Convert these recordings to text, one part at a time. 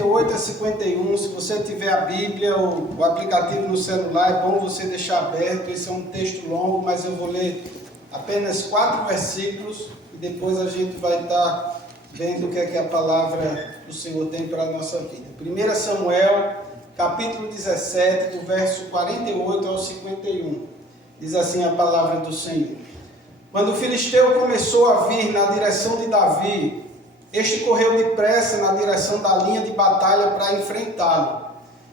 48 a 51. Se você tiver a Bíblia ou o aplicativo no celular, é bom você deixar aberto. Esse é um texto longo, mas eu vou ler apenas 4 versículos e depois a gente vai estar vendo o que é que a palavra do Senhor tem para a nossa vida. 1 Samuel, capítulo 17, do verso 48 ao 51. Diz assim a palavra do Senhor. Quando o filisteu começou a vir na direção de Davi, este correu depressa na direção da linha de batalha para enfrentá-lo.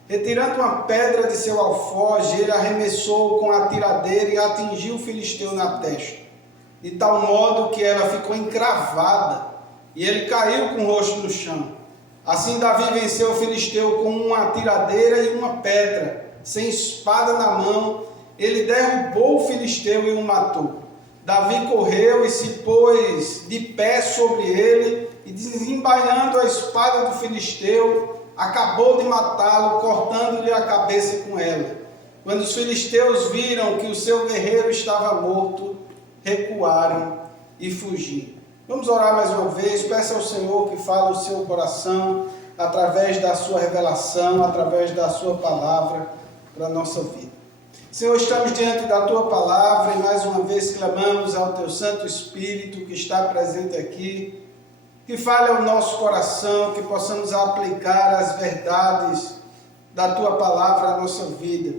Retirando uma pedra de seu alforje, ele arremessou com a tiradeira e atingiu o filisteu na testa, de tal modo que ela ficou encravada, e ele caiu com o rosto no chão. Assim Davi venceu o filisteu com uma tiradeira e uma pedra, sem espada na mão. Ele derrubou o filisteu e o matou. Davi correu e se pôs de pé sobre ele, e desembainhando a espada do filisteu, acabou de matá-lo, cortando-lhe a cabeça com ela. Quando os filisteus viram que o seu guerreiro estava morto, recuaram e fugiram. Vamos orar mais uma vez. Peça ao Senhor que fale o seu coração, através da sua revelação, através da sua palavra, para a nossa vida. Senhor, estamos diante da Tua palavra e mais uma vez clamamos ao Teu Santo Espírito que está presente aqui, que fale ao nosso coração, que possamos aplicar as verdades da Tua palavra à nossa vida.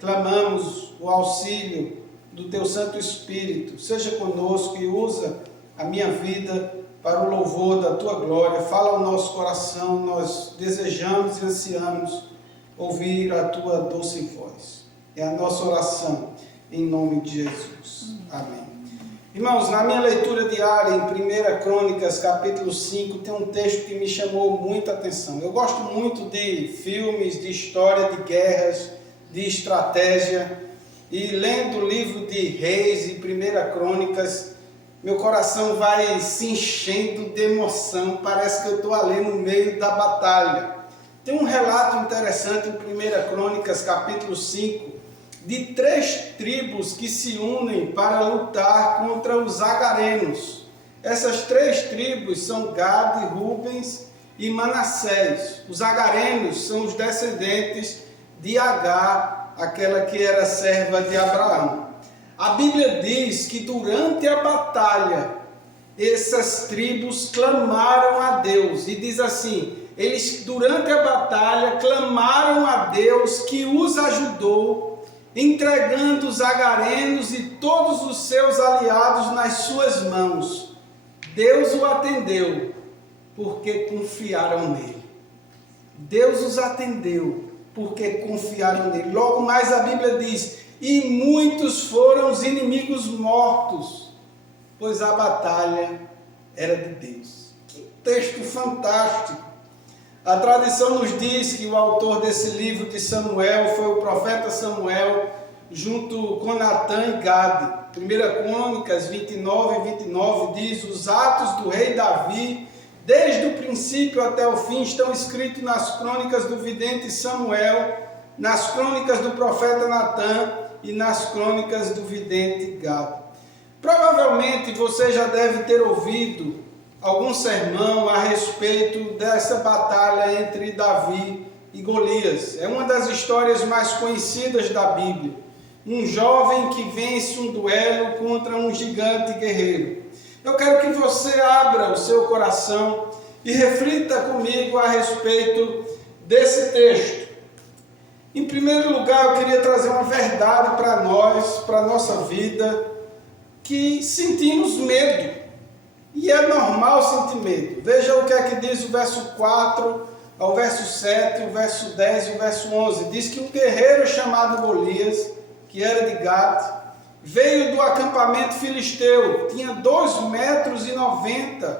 Clamamos o auxílio do Teu Santo Espírito. Seja conosco e usa a minha vida para o louvor da Tua glória. Fala ao nosso coração, nós desejamos e ansiamos ouvir a Tua doce voz. É a nossa oração, em nome de Jesus. Amém. Irmãos, na minha leitura diária, em 1 Crônicas, capítulo 5, tem um texto que me chamou muita atenção. Eu gosto muito de filmes, de história de guerras, de estratégia. E lendo o livro de Reis e 1 Crônicas, meu coração vai se enchendo de emoção. Parece que eu estou ali no meio da batalha. Tem um relato interessante em 1 Crônicas, capítulo 5, de 3 tribos que se unem para lutar contra os agarenos. Essas 3 tribos são Gad, Rubens e Manassés. Os agarenos são os descendentes de Agar, aquela que era serva de Abraão. A Bíblia diz que durante a batalha, essas tribos clamaram a Deus. E diz assim, eles durante a batalha clamaram a Deus que os ajudou, entregando os agarenos e todos os seus aliados nas suas mãos. Deus o atendeu, porque confiaram nele. Deus os atendeu, porque confiaram nele. Logo mais a Bíblia diz, e muitos foram os inimigos mortos, pois a batalha era de Deus. Que texto fantástico! A tradição nos diz que o autor desse livro de Samuel foi o profeta Samuel, junto com Natã e Gade. 1 Crônicas 29 e 29 diz, os atos do rei Davi, desde o princípio até o fim, estão escritos nas crônicas do vidente Samuel, nas crônicas do profeta Natã e nas crônicas do vidente Gade. Provavelmente você já deve ter ouvido algum sermão a respeito dessa batalha entre Davi e Golias. É uma das histórias mais conhecidas da Bíblia. Um jovem que vence um duelo contra um gigante guerreiro. Eu quero que você abra o seu coração e reflita comigo a respeito desse texto. Em primeiro lugar, eu queria trazer uma verdade para nós, para a nossa vida, que sentimos medo. E é normal sentir medo. Veja o que é que diz o verso 4 ao verso 7, o verso 10 e o verso 11. Diz que um guerreiro chamado Golias, que era de Gate, veio do acampamento filisteu. Tinha 2,90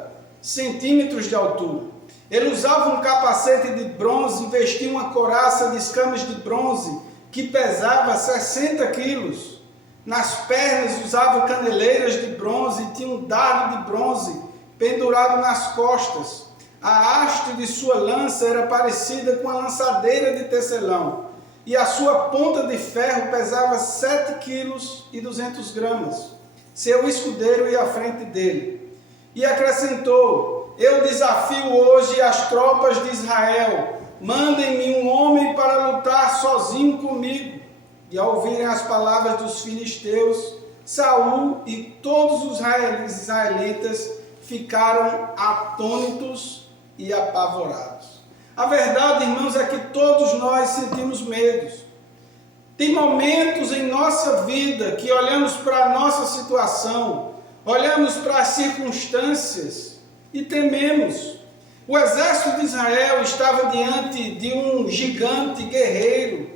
metros de altura. Ele usava um capacete de bronze e vestia uma couraça de escamas de bronze que pesava 60 quilos. Nas pernas usava caneleiras de bronze e tinha um dardo de bronze pendurado nas costas. A haste de sua lança era parecida com a lançadeira de tecelão, e a sua ponta de ferro pesava 7,2 kg. Seu escudeiro ia à frente dele. E acrescentou, eu desafio hoje as tropas de Israel, mandem-me um homem para lutar sozinho comigo. E ao ouvirem as palavras dos filisteus, Saul e todos os israelitas ficaram atônitos e apavorados. A verdade, irmãos, é que todos nós sentimos medos. Tem momentos em nossa vida que olhamos para a nossa situação, olhamos para as circunstâncias e tememos. O exército de Israel estava diante de um gigante guerreiro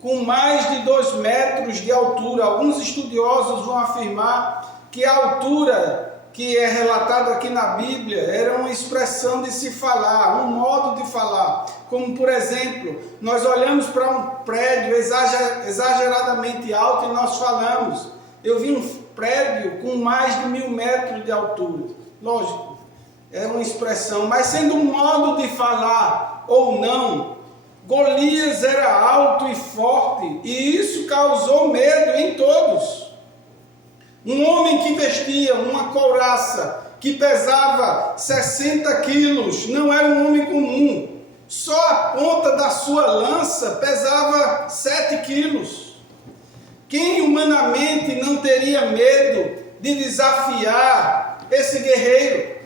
com mais de 2 metros de altura. Alguns estudiosos vão afirmar que a altura que é relatada aqui na Bíblia era uma expressão de se falar, um modo de falar. Como, por exemplo, nós olhamos para um prédio exageradamente alto e nós falamos: eu vi um prédio com mais de 1000 metros de altura. Lógico, é uma expressão, mas sendo um modo de falar ou não, Golias era alto e forte, e isso causou medo em todos. Um homem que vestia uma couraça que pesava 60 quilos, não era um homem comum. Só a ponta da sua lança pesava 7 quilos. Quem humanamente não teria medo de desafiar esse guerreiro?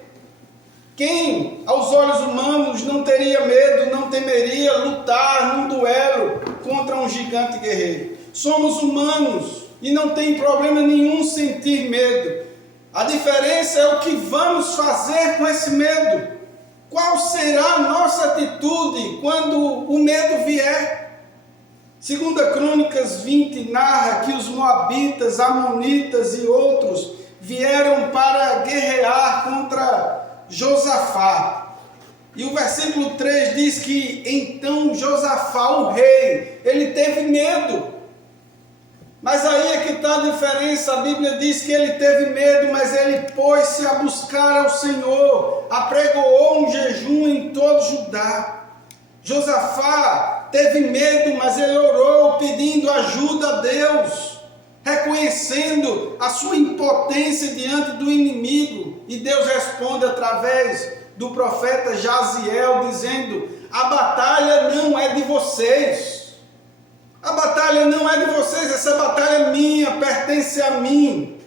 Quem, aos olhos humanos, não teria medo, não temeria lutar num duelo contra um gigante guerreiro? Somos humanos e não tem problema nenhum sentir medo. A diferença é o que vamos fazer com esse medo. Qual será a nossa atitude quando o medo vier? 2 Crônicas 20 narra que os moabitas, amonitas e outros vieram para guerrear contra Josafá. E o versículo 3 diz que então Josafá, o rei, ele teve medo. Mas aí é que está a diferença. A Bíblia diz que ele teve medo, mas ele pôs-se a buscar ao Senhor, apregoou um jejum em todo Judá. Josafá teve medo, mas ele orou pedindo ajuda a Deus, reconhecendo a sua impotência diante do inimigo. E Deus responde através do profeta Jaziel, dizendo: a batalha não é de vocês. A batalha não é de vocês, essa batalha é minha, pertence a mim.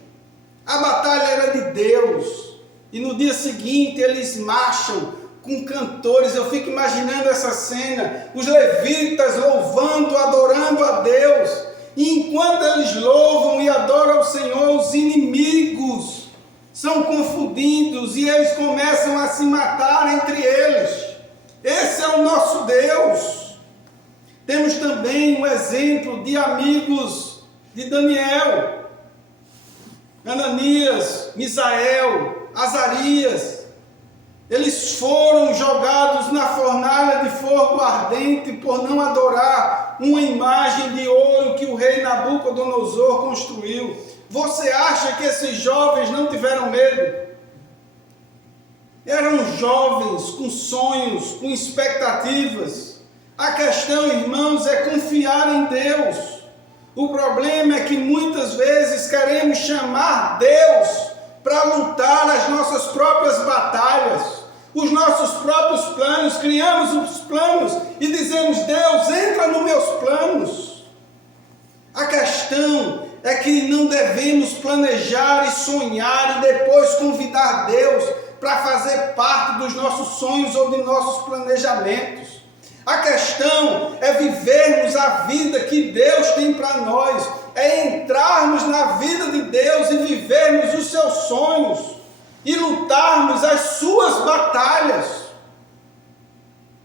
A batalha era de Deus. E no dia seguinte eles marcham com cantores. Eu fico imaginando essa cena, os levitas louvando, adorando a Deus. E enquanto eles louvam e adoram ao Senhor, os inimigos são confundidos e eles começam a se matar entre eles. Esse é o nosso Deus. Temos também um exemplo de amigos de Daniel: Ananias, Misael, Azarias. Eles foram jogados na fornalha de fogo ardente por não adorar uma imagem de ouro que o rei Nabucodonosor construiu. Você acha que esses jovens não tiveram medo? Eram jovens com sonhos, com expectativas. A questão, irmãos, é confiar em Deus. O problema é que muitas vezes queremos chamar Deus para lutar as nossas próprias batalhas, os nossos próprios planos. Criamos os planos e dizemos: Deus, entra nos meus planos. A questão é que não devemos planejar e sonhar e depois convidar Deus para fazer parte dos nossos sonhos ou de nossos planejamentos. A questão é vivermos a vida que Deus tem para nós, é entrarmos na vida de Deus e vivermos os seus sonhos e lutarmos as suas batalhas.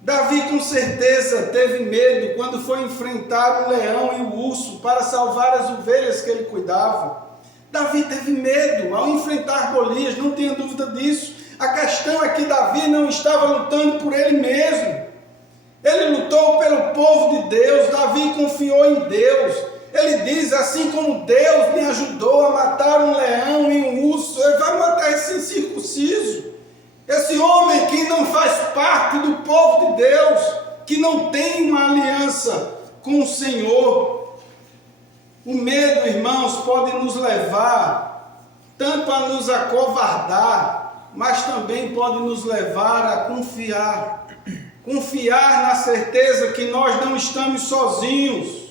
Davi com certeza teve medo quando foi enfrentar o leão e o urso para salvar as ovelhas que ele cuidava. Davi teve medo ao enfrentar Golias, não tenha dúvida disso. A questão é que Davi não estava lutando por ele mesmo. Ele lutou pelo povo de Deus. Davi confiou em Deus. Ele diz: assim como Deus me ajudou a matar um leão e um urso, Ele vai matar esse incircunciso, esse homem que não faz parte do povo de Deus, que não tem uma aliança com o Senhor. O medo, irmãos, pode nos levar tanto a nos acovardar, mas também pode nos levar a confiar. Confiar na certeza que nós não estamos sozinhos.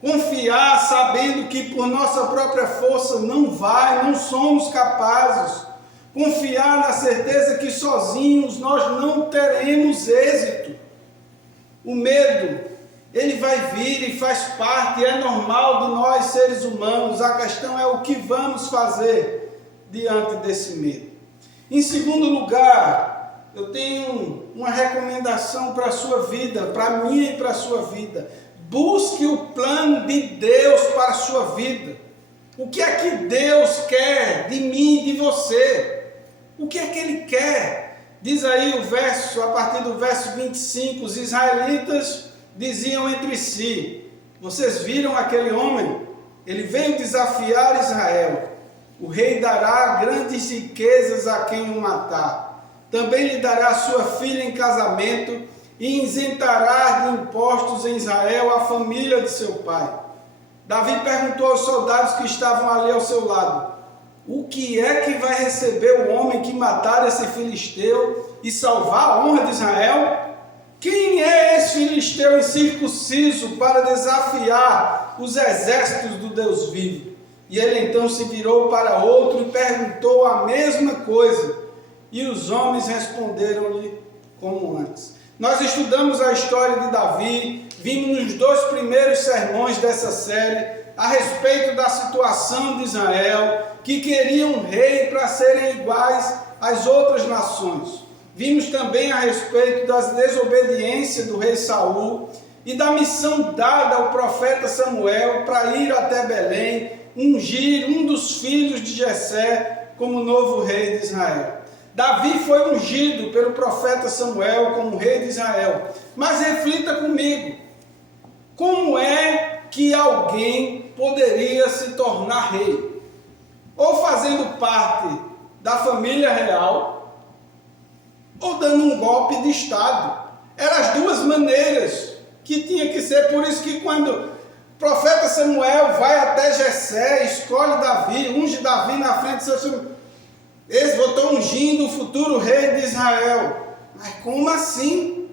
Confiar sabendo que por nossa própria força não somos capazes. Confiar na certeza que sozinhos nós não teremos êxito. O medo, ele vai vir e faz parte, é normal de nós seres humanos. A questão é o que vamos fazer diante desse medo. Em segundo lugar, eu tenho uma recomendação para a sua vida, para mim e para a sua vida. Busque o plano de Deus para a sua vida. O que é que Deus quer de mim e de você? O que é que Ele quer? Diz aí o verso, a partir do verso 25, os israelitas diziam entre si: vocês viram aquele homem? Ele veio desafiar Israel. O rei dará grandes riquezas a quem o matar. Também lhe dará sua filha em casamento e isentará de impostos em Israel a família de seu pai. Davi perguntou aos soldados que estavam ali ao seu lado: o que é que vai receber o homem que matar esse filisteu e salvar a honra de Israel? Quem é esse filisteu incircunciso para desafiar os exércitos do Deus vivo? E ele então se virou para outro e perguntou a mesma coisa. E os homens responderam-lhe como antes. Nós estudamos a história de Davi, vimos nos 2 primeiros sermões dessa série a respeito da situação de Israel, que queria um rei para serem iguais às outras nações. Vimos também a respeito da desobediência do rei Saul e da missão dada ao profeta Samuel para ir até Belém, ungir um dos filhos de Jessé como novo rei de Israel. Davi foi ungido pelo profeta Samuel como rei de Israel. Mas reflita comigo, como é que alguém poderia se tornar rei? Ou fazendo parte da família real, ou dando um golpe de Estado. Eram as duas maneiras que tinha que ser. Por isso que quando o profeta Samuel vai até Jessé, escolhe Davi, unge Davi na frente de seus filhos, eles estou ungindo o futuro rei de Israel. Mas como assim?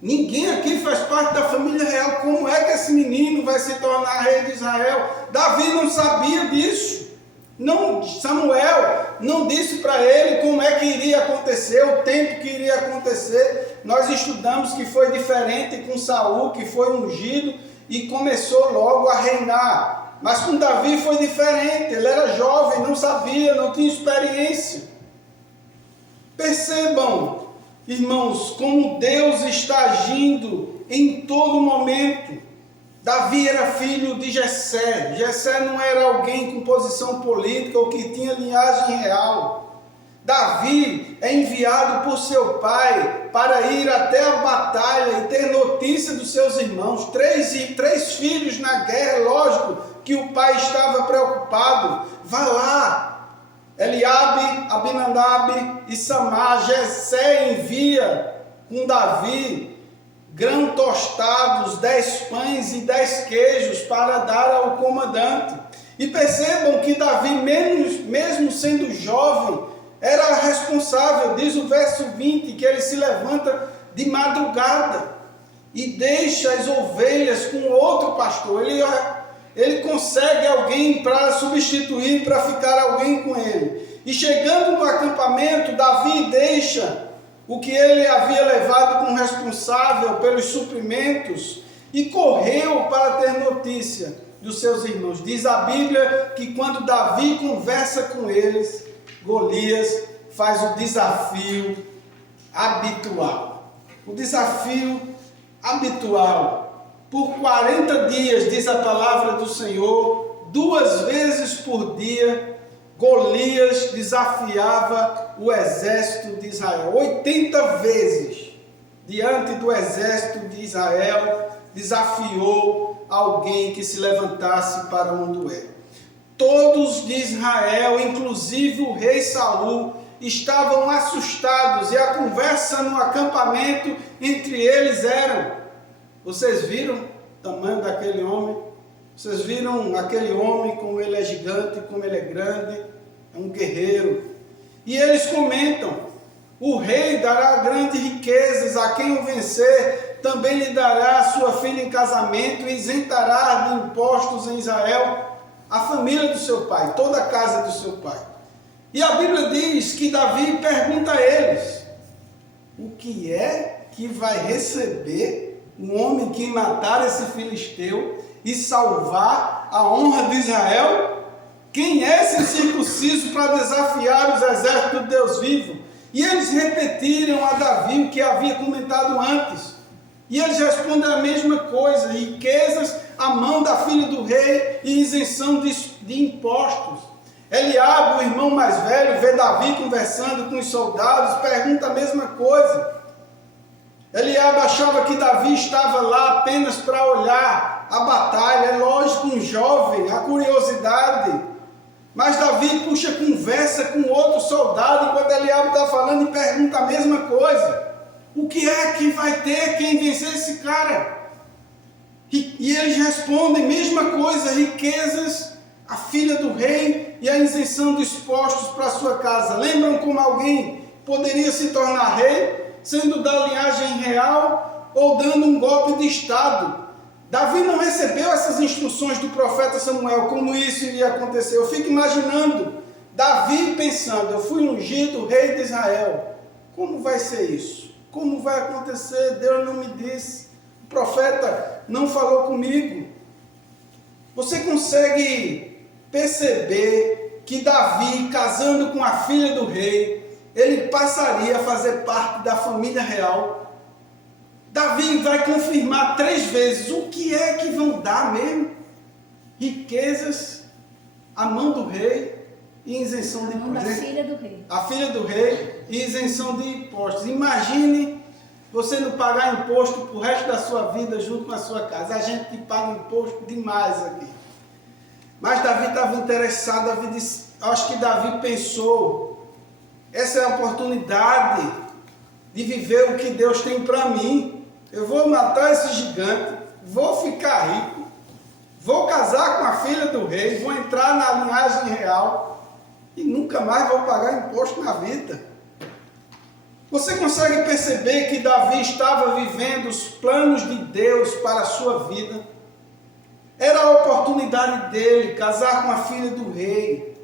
Ninguém aqui faz parte da família real. Como é que esse menino vai se tornar rei de Israel? Davi não sabia disso. Não, Samuel não disse para ele como é que iria acontecer, o tempo que iria acontecer. Nós estudamos que foi diferente com Saul, que foi ungido e começou logo a reinar. Mas com Davi foi diferente, ele era jovem, não sabia, não tinha experiência. Percebam, irmãos, como Deus está agindo em todo momento. Davi era filho de Jessé. Jessé não era alguém com posição política ou que tinha linhagem real. Davi é enviado por seu pai para ir até a batalha e ter notícia dos seus irmãos. Três filhos na guerra, lógico que o pai estava preocupado. Vá lá, Eliabe, Abinadab e Samar. Jessé envia com Davi grão tostados, 10 pães e 10 queijos para dar ao comandante. E percebam que Davi, mesmo sendo jovem, era responsável. Diz o verso 20 que ele se levanta de madrugada e deixa as ovelhas com outro pastor. Ele consegue alguém para substituir, para ficar alguém com ele. E chegando no acampamento, Davi deixa o que ele havia levado como responsável pelos suprimentos e correu para ter notícia dos seus irmãos. Diz a Bíblia que quando Davi conversa com eles, Golias faz o desafio habitual. O desafio habitual. Por 40 dias, diz a palavra do Senhor, 2 vezes por dia, Golias desafiava o exército de Israel. 80 vezes, diante do exército de Israel, desafiou alguém que se levantasse para um duelo. Todos de Israel, inclusive o rei Saul, estavam assustados, e a conversa no acampamento entre eles era: vocês viram o tamanho daquele homem? Vocês viram aquele homem, como ele é gigante, como ele é grande? É um guerreiro. E eles comentam: o rei dará grandes riquezas a quem o vencer, também lhe dará a sua filha em casamento e isentará de impostos em Israel a família do seu pai, toda a casa do seu pai. E a Bíblia diz que Davi pergunta a eles: o que é que vai receber um homem que matar esse filisteu e salvar a honra de Israel? Quem é esse incircunciso para desafiar os exércitos de Deus vivo? E eles repetiram a Davi o que havia comentado antes. E eles respondem a mesma coisa: riquezas à mão da filha do rei e isenção de impostos. Eliabe, o irmão mais velho, vê Davi conversando com os soldados, pergunta a mesma coisa. Eliabe achava que Davi estava lá apenas para olhar a batalha. É lógico, um jovem, a curiosidade. Mas Davi puxa conversa com outro soldado enquanto Eliabe está falando e pergunta a mesma coisa: o que é que vai ter quem vencer esse cara? E eles respondem a mesma coisa: riquezas, a filha do rei e a isenção dos impostos para a sua casa. Lembram como alguém poderia se tornar rei, sendo da linhagem real ou dando um golpe de estado? Davi não recebeu essas instruções do profeta Samuel, como isso iria acontecer. Eu fico imaginando Davi pensando: eu fui ungido rei de Israel, como vai ser isso? Como vai acontecer? Deus não me disse, o profeta não falou comigo. Você consegue perceber que Davi, casando com a filha do rei, ele passaria a fazer parte da família real? Davi vai confirmar 3 vezes: o que é que vão dar mesmo? Riquezas, a mão do rei e isenção de impostos. A filha do rei. A filha do rei e isenção de impostos. Imagine você não pagar imposto para o resto da sua vida junto com a sua casa. A gente que paga imposto demais aqui. Mas Davi estava interessado. Acho que Davi pensou: essa é a oportunidade de viver o que Deus tem para mim. Eu vou matar esse gigante, vou ficar rico, vou casar com a filha do rei, vou entrar na linhagem real e nunca mais vou pagar imposto na vida. Você consegue perceber que Davi estava vivendo os planos de Deus para a sua vida? Era a oportunidade dele casar com a filha do rei.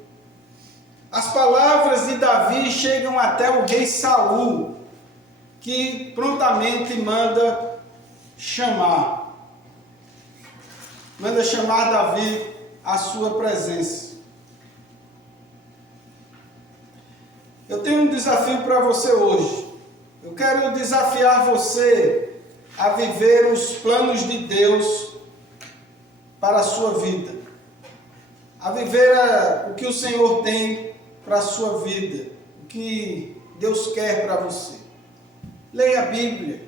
As palavras de Davi chegam até o rei Saul, que prontamente manda chamar Davi à sua presença. Eu tenho um desafio para você hoje. Eu quero desafiar você a viver os planos de Deus para a sua vida, a viver o que o Senhor tem para a sua vida, o que Deus quer para você. Leia a Bíblia,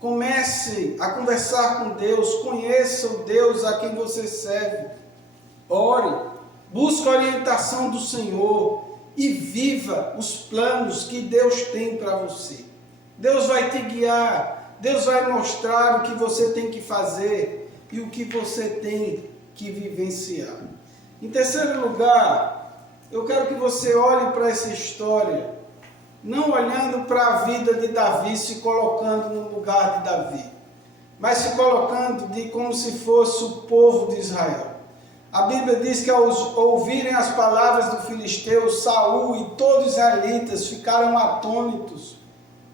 comece a conversar com Deus, conheça o Deus a quem você serve, ore, busque a orientação do Senhor e viva os planos que Deus tem para você. Deus vai te guiar, Deus vai mostrar o que você tem que fazer e o que você tem que vivenciar. Em terceiro lugar, eu quero que você olhe para essa história, não olhando para a vida de Davi, se colocando no lugar de Davi, mas se colocando como se fosse o povo de Israel. A Bíblia diz que ao ouvirem as palavras do filisteu, Saul e todos os israelitas ficaram atônitos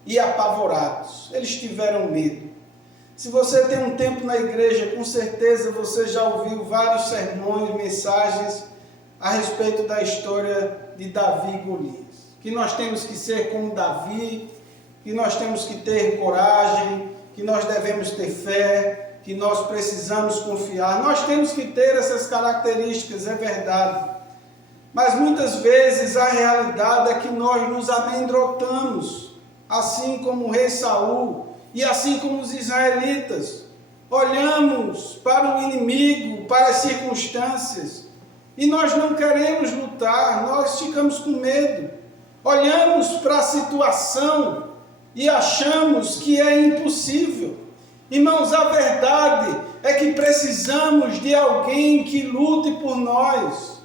e apavorados. Eles tiveram medo. Se você tem um tempo na igreja, com certeza você já ouviu vários sermões, mensagens a respeito da história de Davi e Golias. Que nós temos que ser como Davi, que nós temos que ter coragem, que nós devemos ter fé, que nós precisamos confiar. Nós temos que ter essas características, é verdade. Mas muitas vezes a realidade é que nós nos amedrontamos, assim como o rei Saul e assim como os israelitas. Olhamos para o inimigo, para as circunstâncias, e nós não queremos lutar, nós ficamos com medo. Olhamos para a situação e achamos que é impossível. Irmãos, a verdade é que precisamos de alguém que lute por nós.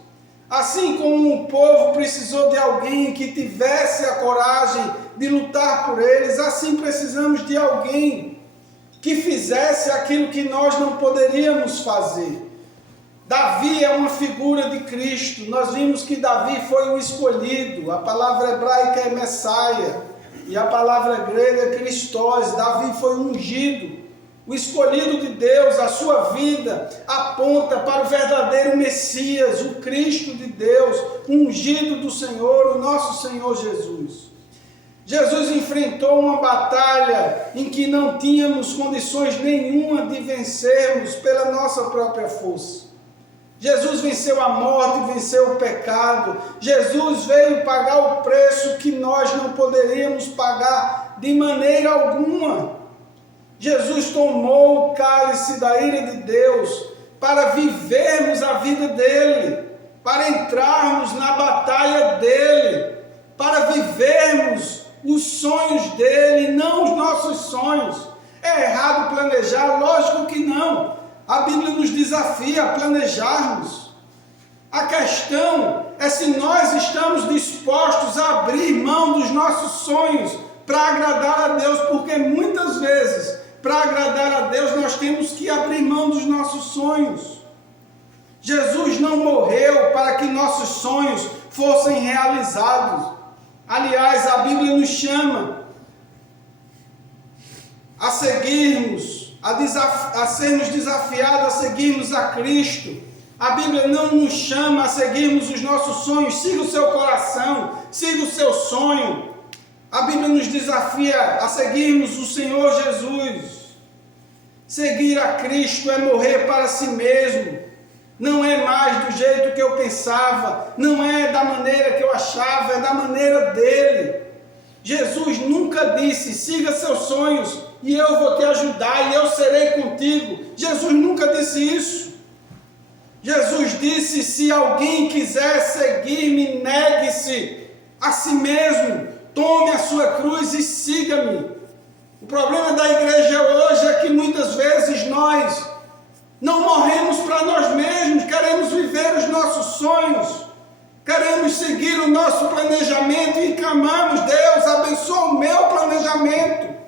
Assim como o povo precisou de alguém que tivesse a coragem de lutar por eles, assim precisamos de alguém que fizesse aquilo que nós não poderíamos fazer. Davi é uma figura de Cristo. Nós vimos que Davi foi o escolhido. A palavra hebraica é Messias e a palavra grega é Christos. Davi foi ungido, o escolhido de Deus. A sua vida aponta para o verdadeiro Messias, o Cristo de Deus, ungido do Senhor, o nosso Senhor Jesus. Jesus enfrentou uma batalha em que não tínhamos condições nenhuma de vencermos pela nossa própria força. Jesus venceu a morte, venceu o pecado. Jesus veio pagar o preço que nós não poderíamos pagar de maneira alguma. Jesus tomou o cálice da ira de Deus para vivermos a vida dele, para entrarmos na batalha dele, para vivermos os sonhos dele, não os nossos sonhos. É errado planejar? Lógico que não. A Bíblia nos desafia a planejarmos. A questão é se nós estamos dispostos a abrir mão dos nossos sonhos para agradar a Deus, porque muitas vezes, para agradar a Deus, nós temos que abrir mão dos nossos sonhos. Jesus não morreu para que nossos sonhos fossem realizados. Aliás, a Bíblia nos chama a seguirmos, a sermos desafiados a seguirmos a Cristo. A Bíblia não nos chama a seguirmos os nossos sonhos. Siga o seu coração, siga o seu sonho. A Bíblia nos desafia a seguirmos o Senhor Jesus. Seguir a Cristo é morrer para si mesmo. Não é mais do jeito que eu pensava, não é da maneira que eu achava, é da maneira dele. Jesus nunca disse: siga seus sonhos e eu vou te ajudar e eu serei contigo. Jesus nunca disse isso. Jesus disse: se alguém quiser seguir-me, negue-se a si mesmo, tome a sua cruz e siga-me. O problema da igreja hoje é que muitas vezes nós não morremos para nós mesmos, queremos viver os nossos sonhos, queremos seguir o nosso planejamento e clamamos: Deus, abençoa o meu planejamento.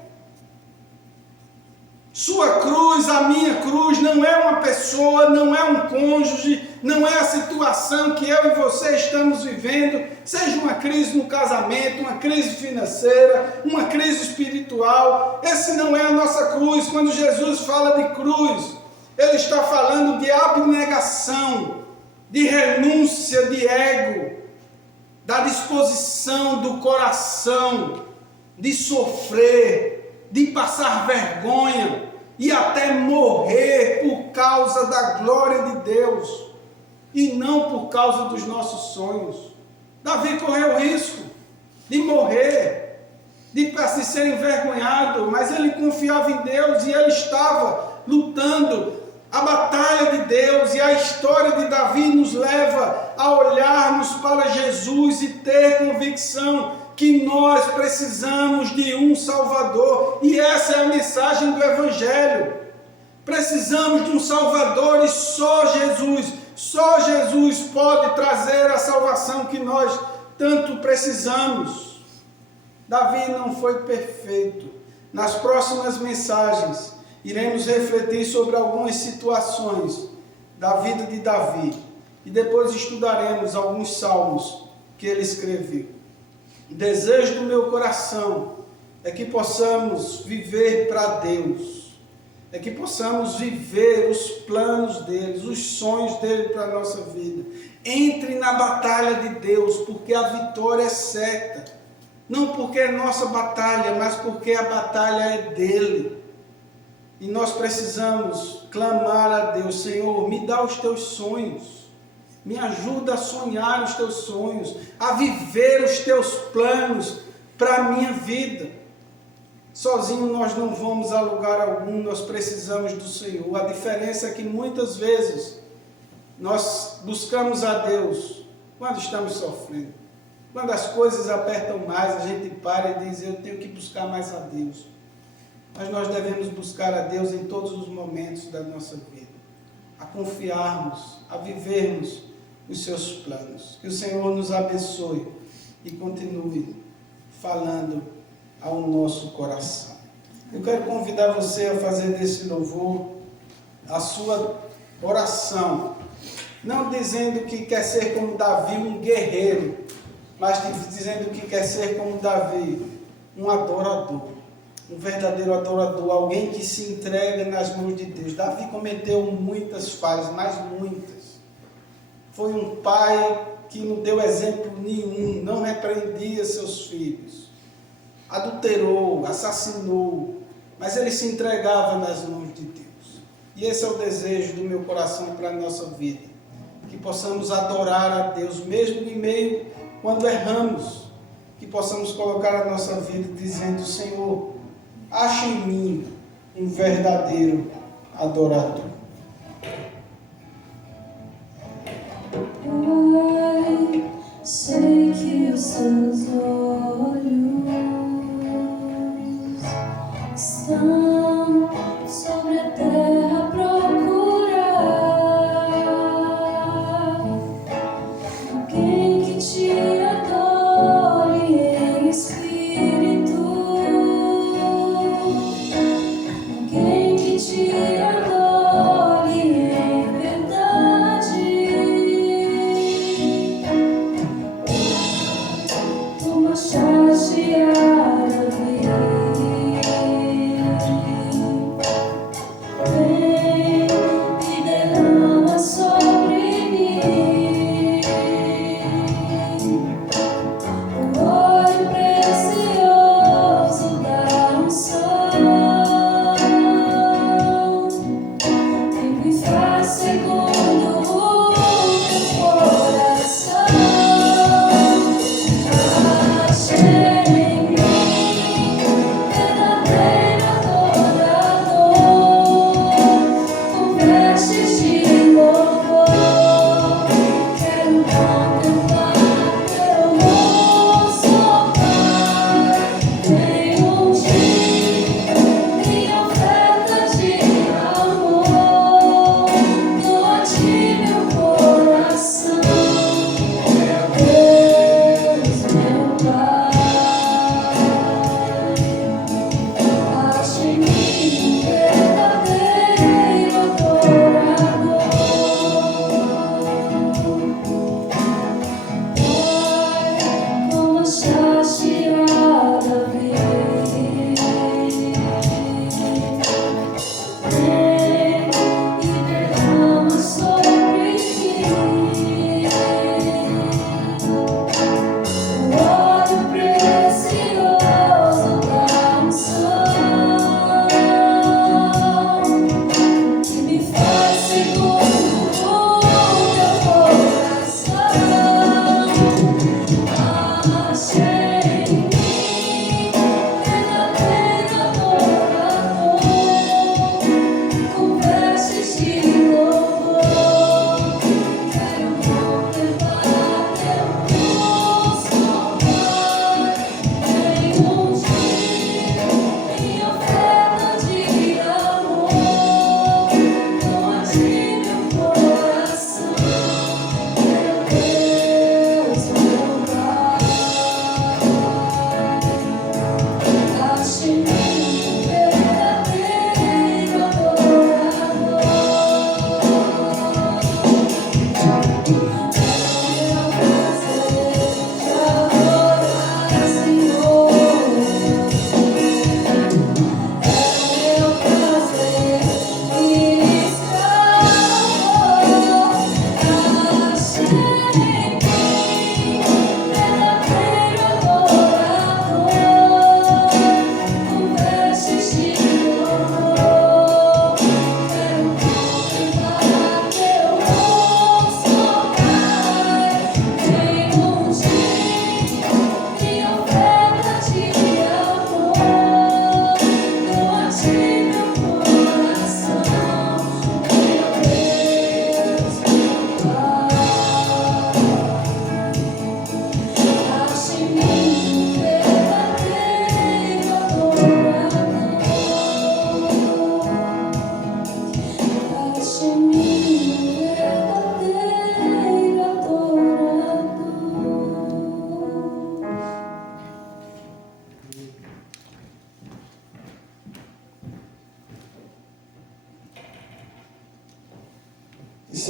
Sua cruz, a minha cruz, não é uma pessoa, não é um cônjuge, não é a situação que eu e você estamos vivendo, seja uma crise no casamento, uma crise financeira, uma crise espiritual. Esse não é a nossa cruz. Quando Jesus fala de cruz, ele está falando de abnegação, de renúncia, de ego, da disposição do coração, de sofrer, de passar vergonha e até morrer por causa da glória de Deus e não por causa dos nossos sonhos. Davi correu o risco de morrer, de ser envergonhado, mas ele confiava em Deus e ele estava lutando a batalha de Deus. E a história de Davi nos leva a olharmos para Jesus e ter convicção que nós precisamos de um Salvador, e essa é a mensagem do Evangelho. Precisamos de um Salvador e só Jesus pode trazer a salvação que nós tanto precisamos. Davi não foi perfeito. Nas próximas mensagens iremos refletir sobre algumas situações da vida de Davi e depois estudaremos alguns salmos que ele escreveu. O desejo do meu coração é que possamos viver para Deus, é que possamos viver os planos dele, os sonhos dele para a nossa vida. Entre na batalha de Deus, porque a vitória é certa. Não porque é nossa batalha, mas porque a batalha é dele. E nós precisamos clamar a Deus: Senhor, me dá os teus sonhos. Me ajuda a sonhar os teus sonhos, a viver os teus planos para a minha vida. Sozinho nós não vamos a lugar algum, nós precisamos do Senhor. A diferença é que muitas vezes nós buscamos a Deus quando estamos sofrendo. Quando as coisas apertam mais, a gente para e diz: eu tenho que buscar mais a Deus. Mas nós devemos buscar a Deus em todos os momentos da nossa vida, a confiarmos, a vivermos os seus planos. Que o Senhor nos abençoe e continue falando ao nosso coração. Eu quero convidar você a fazer desse louvor a sua oração, não dizendo que quer ser como Davi, um guerreiro, mas dizendo que quer ser como Davi, um adorador, um verdadeiro adorador, alguém que se entrega nas mãos de Deus. Davi cometeu muitas falhas, mas muitas. Foi um pai que não deu exemplo nenhum, não repreendia seus filhos, adulterou, assassinou, mas ele se entregava nas mãos de Deus. E esse é o desejo do meu coração para a nossa vida, que possamos adorar a Deus, mesmo em meio quando erramos, que possamos colocar a nossa vida dizendo: Senhor, acha em mim um verdadeiro adorador. Pai, sei que os seus olhos estão sobre a terra a procurar alguém que te adore em espírito, alguém que te adore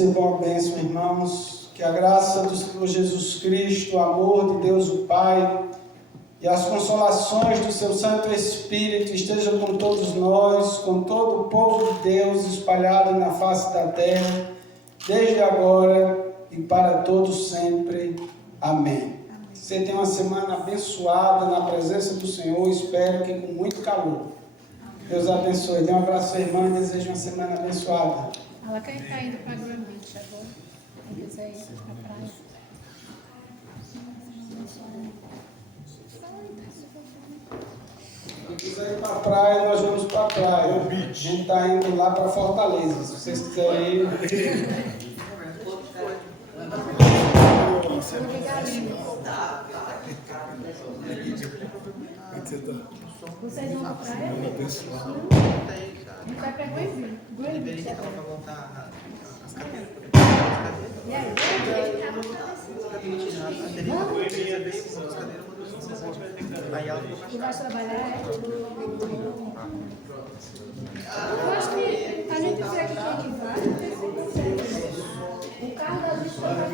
Recebam a bênção, irmãos. Que a graça do Senhor Jesus Cristo, o amor de Deus o Pai e as consolações do seu Santo Espírito estejam com todos nós, com todo o povo de Deus espalhado na face da terra, desde agora e para todos sempre. Amém. Você tem uma semana abençoada na presença do Senhor, espero que com muito calor. Deus abençoe. Dê um abraço à irmã e desejo uma semana abençoada. Ela quem está indo para a Grand Beach agora. Quem quiser ir para a praia. Se quiser ir para a praia, nós vamos para a praia. A gente está indo lá para Fortaleza. Se vocês quiserem ir. Vocês vão para a praia? A gente vai para Grand Beach agora. E aí? E vai trabalhar? Eu acho que a gente vê aqui quem que vai. O carro da gente vai para